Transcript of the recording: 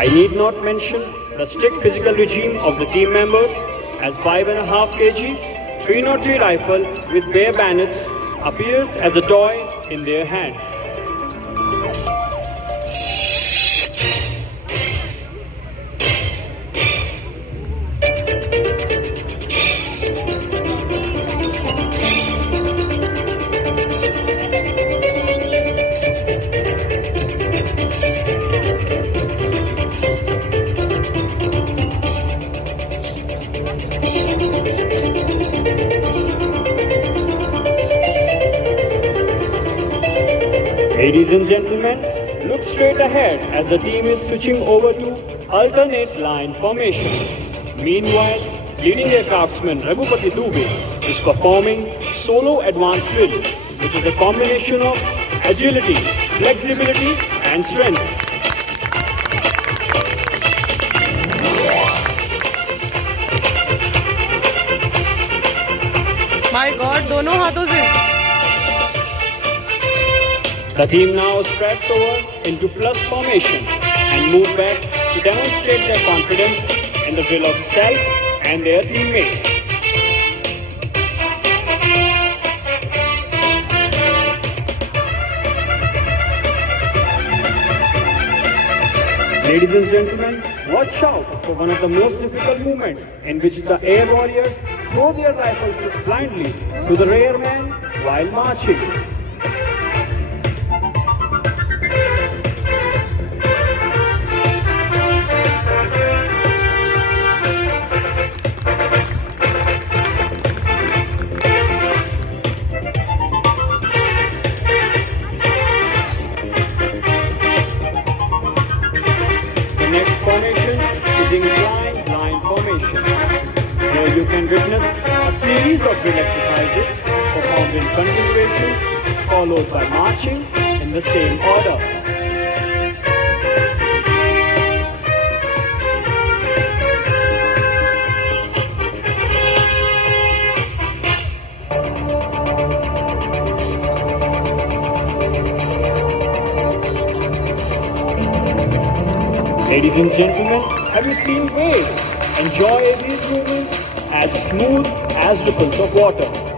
I need not mention the strict physical regime of the team members as 5.5 kg 303 rifle with bare bayonets appears as a toy in their hands. Ladies and gentlemen, look straight ahead as the team is switching over to alternate line formation. Meanwhile, leading aircraftsman Raghupati Dubey is performing solo advanced drill, which is a combination of agility, flexibility and strength. My God, दोनों हाथों से. The team now spreads over into plus formation and move back to demonstrate their confidence in the will of self and their teammates. Ladies and gentlemen, watch out for one of the most difficult movements in which the air warriors throw their rifles blindly to the rear man while marching. The next formation is inclined line formation. Here you can witness a series of drill exercises performed in continuation, followed by marching in the same order. Ladies and gentlemen, have you seen waves? Enjoy these movements as smooth as ripples of water.